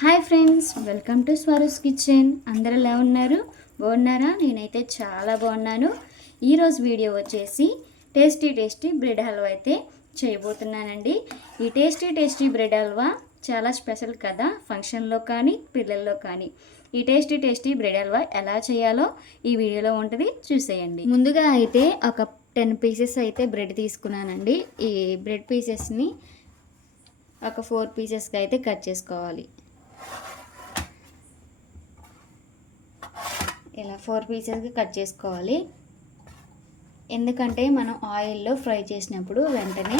Hi friends welcome to Swaroo's kitchen. అందరు ఎలా ఉన్నారు? బాగున్నారా? నేనైతే చాలా బాగున్నాను. ఈరోజు వీడియో వచ్చేసి టేస్టీ టేస్టీ బ్రెడ్ హల్వా అయితే చేయబోతున్నానండి. ఈ టేస్టీ టేస్టీ బ్రెడ్ హల్వా చాలా స్పెషల్ కదా ఫంక్షన్లో కానీ పిల్లల్లో కానీ. ఈ టేస్టీ టేస్టీ బ్రెడ్ హల్వా ఎలా చేయాలో ఈ వీడియోలో ఉంటుంది చూసేయండి. ముందుగా అయితే ఒక టెన్ పీసెస్ అయితే బ్రెడ్ తీసుకున్నానండి. ఈ బ్రెడ్ పీసెస్ని ఒక ఫోర్ పీసెస్కి అయితే కట్ చేసుకోవాలి. ఇలా ఫోర్ పీసెస్కి కట్ చేసుకోవాలి. ఎందుకంటే మనం ఆయిల్లో ఫ్రై చేసినప్పుడు వెంటనే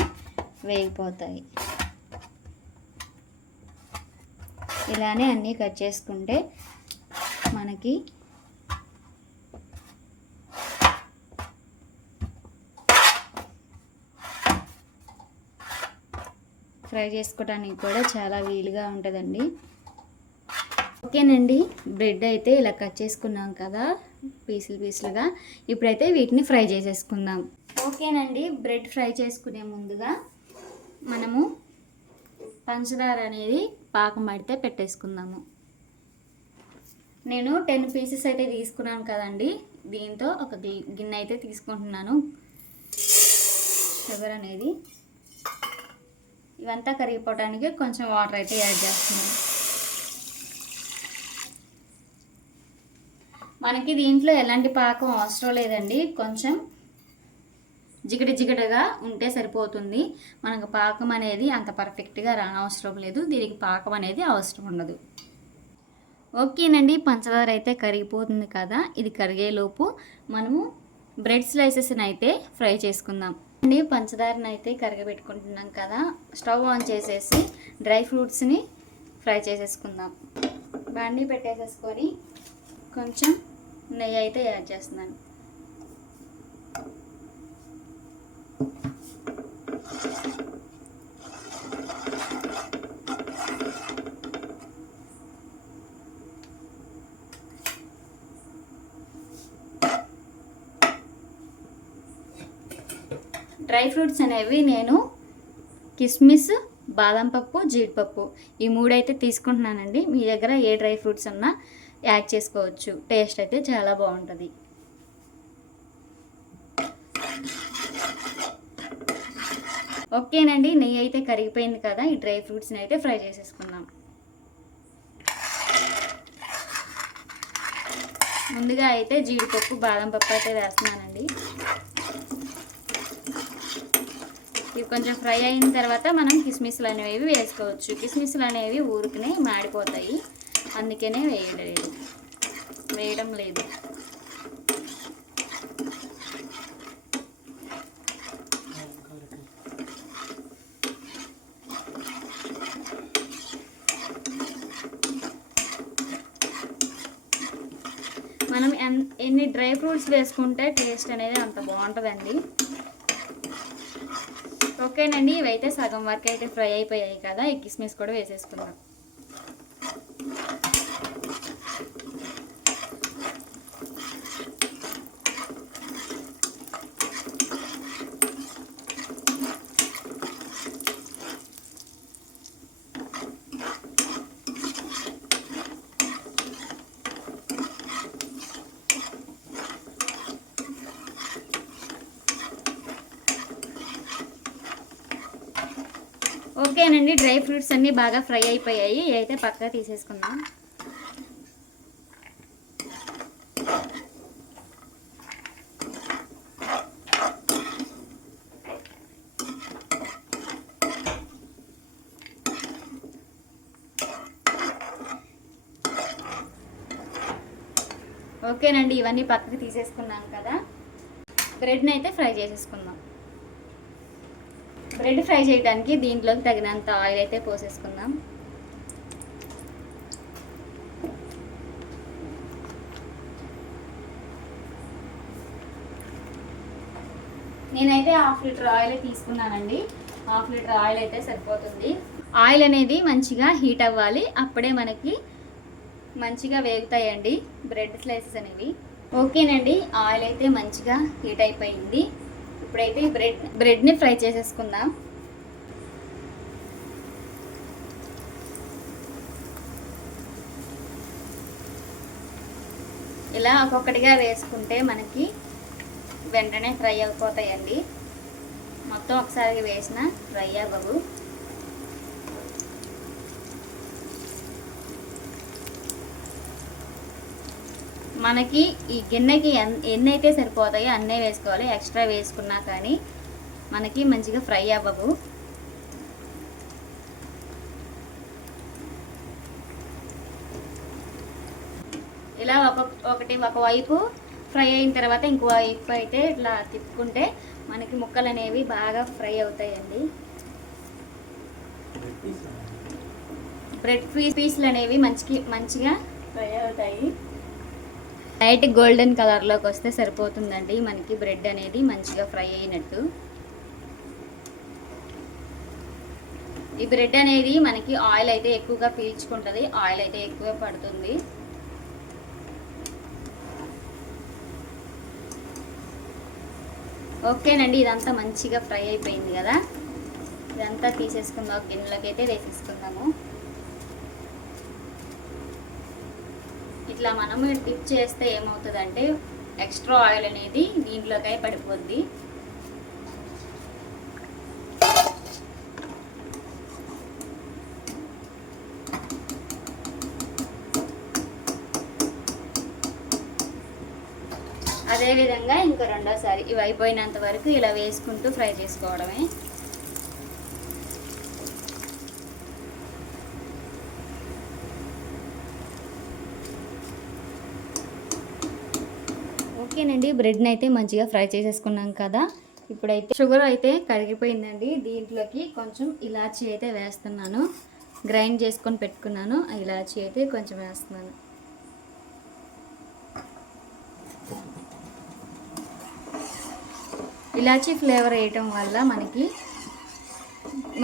వేగిపోతాయి. ఇలానే అన్నీ కట్ చేసుకుంటే మనకి ఫ్రై చేసుకోవడానికి కూడా చాలా వీలుగా ఉంటుందండి. ఓకేనండి. బ్రెడ్ అయితే ఇలా కట్ చేసుకున్నాం కదా పీసులు పీసులుగా. ఇప్పుడైతే వీటిని ఫ్రై చేసేసుకుందాం. ఓకేనండి. బ్రెడ్ ఫ్రై చేసుకునే ముందుగా మనము పంచదార అనేది పాకం పడితే పెట్టేసుకుందాము. నేను టెన్ పీసెస్ అయితే తీసుకున్నాను కదండి. దీంతో ఒక గి- గిన్నె అయితే తీసుకుంటున్నాను. షుగర్ అనేది. ఇవంతా కరిగిపోవడానికి కొంచెం వాటర్ అయితే యాడ్ చేస్తున్నాను. మనకి దీంట్లో ఎలాంటి పాకం అవసరం లేదండి. కొంచెం జిగట జిగటగా ఉంటే సరిపోతుంది. మనకు పాకం అనేది అంత పర్ఫెక్ట్గా రానవసరం లేదు. దీనికి పాకం అనేది అవసరం ఉండదు. ఓకేనండి. పంచదార అయితే కరిగిపోతుంది కదా. ఇది కరిగేలోపు మనము బ్రెడ్ స్లైసెస్ని అయితే ఫ్రై చేసుకుందాం. అండి పంచదారని అయితే కరగబెట్టుకుంటున్నాం కదా. స్టవ్ ఆన్ చేసేసి డ్రై ఫ్రూట్స్ని ఫ్రై చేసేసుకుందాం. బండి పెట్టేసేసుకొని కొంచెం నెయ్యి అయితే యాడ్ చేస్తున్నాను. డ్రై ఫ్రూట్స్ అనేవి నేను కిస్మిస్ బాదం పప్పు జీడిపప్పు ఈ మూడైతే తీసుకుంటున్నానండి. మీ దగ్గర ఏ డ్రై ఫ్రూట్స్ ఉన్నా యాడ్ చేసుకోవచ్చు. టేస్ట్ అయితే చాలా బాగుంటుంది. ఓకేనండి నెయ్యి అయితే కరిగిపోయింది కదా ఈ డ్రై ఫ్రూట్స్ని అయితే ఫ్రై చేసేసుకుందాం. ముందుగా అయితే జీడిపప్పు బాదం పప్పు అయితే వేస్తున్నానండి. ఇవి కొంచెం ఫ్రై అయిన తర్వాత మనం కిస్మిస్లు అనేవి వేసుకోవచ్చు. కిస్మిస్లు అనేవి ఊరికనే మాడిపోతాయి. అందుకనే వేయలేదు. వేయడం లేదు. మనం ఎన్- ఎన్ని డ్రై ఫ్రూట్స్ వేసుకుంటే టేస్ట్ అనేది అంత బాగుంటుందండి. ఓకేనండి ఇవైతే సగం వరకు అయితే ఫ్రై అయిపోయాయి కదా ఈ కిస్మిస్ కూడా వేసేసుకుందాం. ఓకేనండి డ్రై ఫ్రూట్స్ అన్నీ బాగా ఫ్రై అయిపోయాయి. అయితే పక్కగా తీసేసుకుందాం. ఓకేనండి ఇవన్నీ పక్కకి తీసేసుకున్నాం కదా. బ్రెడ్ని అయితే ఫ్రై చేసేసుకుందాం. బ్రెడ్ ఫ్రై చేయడానికి దీంట్లోకి తగినంత ఆయిల్ అయితే పోసేసుకుందాం. నేనైతే హాఫ్ లీటర్ ఆయిల్ తీసుకున్నానండి. హాఫ్ లీటర్ ఆయిల్ అయితే సరిపోతుంది. ఆయిల్ అనేది మంచిగా హీట్ అవ్వాలి. అప్పుడే మనకి మంచిగా వేగుతాయండి బ్రెడ్ స్లైసెస్ అనేవి. ఓకేనండి ఆయిల్ అయితే మంచిగా హీట్ అయిపోయింది. ఇప్పుడైతే బ్రెడ్ బ్రెడ్ని ఫ్రై చేసేసుకుందాం. ఇలా ఒక్కొక్కటిగా వేసుకుంటే మనకి వెంటనే ఫ్రై అయిపోతాయండి. మొత్తం ఒకసారి వేసిన ఫ్రై అవ్వవు. మనకి ఈ గిన్నెకి ఎన్ ఎన్ని అయితే సరిపోతాయో అన్నీ వేసుకోవాలి. ఎక్స్ట్రా వేసుకున్నా కానీ మనకి మంచిగా ఫ్రై అవ్వవు. ఇలా ఒక ఒకటి ఒకవైపు ఫ్రై అయిన తర్వాత ఇంకో వైపు అయితే ఇట్లా తిప్పుకుంటే మనకి ముక్కలు అనేవి బాగా ఫ్రై అవుతాయండి. బ్రెడ్ పీస్ పీస్లు అనేవి మంచికి మంచిగా ఫ్రై అవుతాయి. లైట్ గోల్డెన్ కలర్లోకి వస్తే సరిపోతుందండి. మనకి బ్రెడ్ అనేది మంచిగా ఫ్రై అయినట్టు. ఈ బ్రెడ్ అనేది మనకి ఆయిల్ అయితే ఎక్కువగా పీల్చుకుంటుంది. ఆయిల్ అయితే ఎక్కువ పడుతుంది. ఓకేనండి. ఇదంతా మంచిగా ఫ్రై అయిపోయింది కదా. ఇదంతా తీసేసుకుందాం. గిన్నెలోకి అయితే వేసేసుకుందాము. ఇట్లా మనము డిప్ చేస్తే ఏమవుతుందంటే ఎక్స్ట్రా ఆయిల్ అనేది దీంట్లోకి పడిపోద్ది. అదేవిధంగా ఇంకా రెండోసారి ఇవి అయిపోయినంత వరకు ఇలా వేసుకుంటూ ఫ్రై చేసుకోవడమే. ఓకేనండి బ్రెడ్ని అయితే మంచిగా ఫ్రై చేసేసుకున్నాం కదా. ఇప్పుడైతే షుగర్ అయితే కరిగిపోయిందండి. దీంట్లోకి కొంచెం ఇలాచీ అయితే వేస్తున్నాను. గ్రైండ్ చేసుకొని పెట్టుకున్నాను. ఆ ఇలాచీ అయితే కొంచెం వేస్తున్నాను. ఇలాచీ ఫ్లేవర్ వేయటం వల్ల మనకి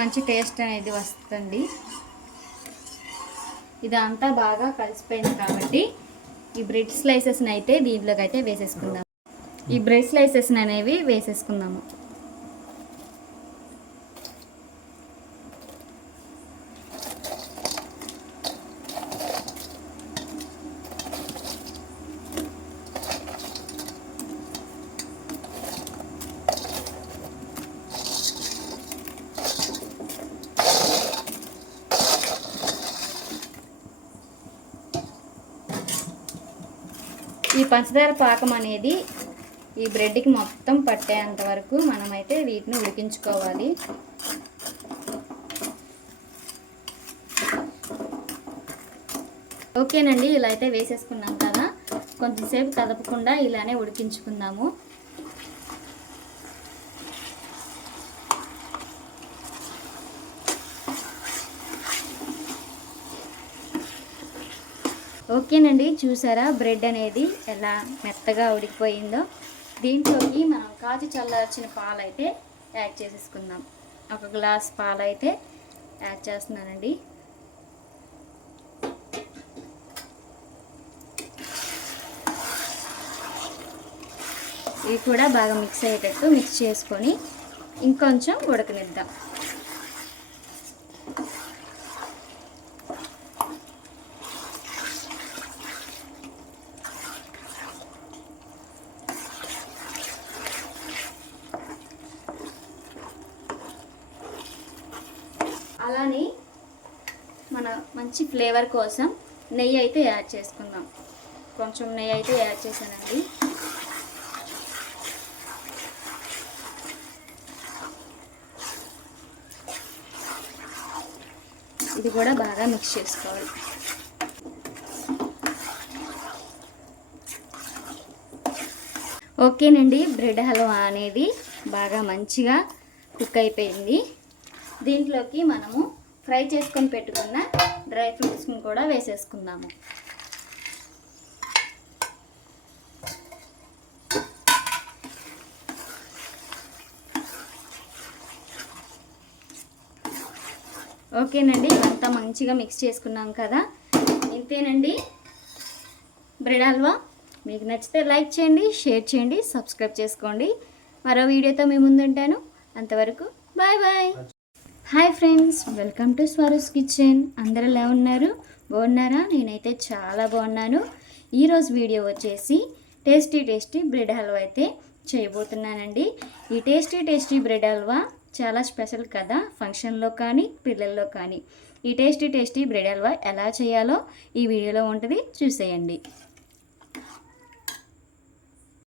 మంచి టేస్ట్ అనేది వస్తుంది ఇదంతా బాగా కలిసిపోయింది కాబట్టి ఈ బ్రెడ్ స్లైసెస్ని అయితే దీంట్లోకి అయితే వేసేసుకుందాం. ఈ బ్రెడ్ స్లైసెస్ని అనేవి వేసేసుకుందాము. ఈ పంచదార పాకం అనేది ఈ బ్రెడ్కి మొత్తం పట్టేంత వరకు మనమైతే వీటిని ఉడికించుకోవాలి. ఓకేనండి ఇలా అయితే వేసేసుకున్నాం కదా. కొంచెంసేపు కదపకుండా ఇలానే ఉడికించుకుందాము. ఓకేనండి చూసారా బ్రెడ్ అనేది ఎలా మెత్తగా ఉడికిపోయిందో? దీంట్లోకి మనం కాచి చల్లార్చిన పాలు అయితే యాడ్ చేసేసుకుందాం. ఒక గ్లాస్ పాలు అయితే యాడ్ చేస్తున్నానండి. ఇవి కూడా బాగా మిక్స్ అయ్యేటట్టు మిక్స్ చేసుకొని ఇంకొంచెం ఉడకనిద్దాం అలానే మన మంచి ఫ్లేవర్ కోసం నెయ్యి అయితే యాడ్ చేసుకుందాం. కొంచెం నెయ్యి అయితే యాడ్ చేశానండి. ఇది కూడా బాగా మిక్స్ చేసుకోవాలి. ఓకేనండి బ్రెడ్ హల్వా అనేది బాగా మంచిగా కుక్ అయిపోయింది. దీంట్లోకి మనము ఫ్రై చేసుకొని పెట్టుకున్న డ్రై ఫ్రూట్స్ని కూడా వేసేసుకుందాము. ఓకేనండి ఇవంతా మంచిగా మిక్స్ చేసుకున్నాం కదా? ఇంతేనండి? బ్రెడ్ హల్వా? మీకు నచ్చితే లైక్ చేయండి షేర్ చేయండి సబ్స్క్రైబ్ చేసుకోండి. మరో వీడియోతో మీ ముందుంటాను. అంతవరకు bye bye. Hi friends welcome to Swaroo's Kitchen. అందరు ఎలా ఉన్నారు? బాగున్నారా? నేనైతే చాలా బాగున్నాను. ఈరోజు వీడియో వచ్చేసి టేస్టీ టేస్టీ బ్రెడ్ హల్వా అయితే చేయబోతున్నానండి. ఈ టేస్టీ టేస్టీ బ్రెడ్ హల్వా చాలా స్పెషల్ కదా ఫంక్షన్లో కానీ పిల్లల్లో కానీ. ఈ టేస్టీ టేస్టీ బ్రెడ్ హల్వా ఎలా చేయాలో ఈ వీడియోలో ఉంటుంది. చూసేయండి.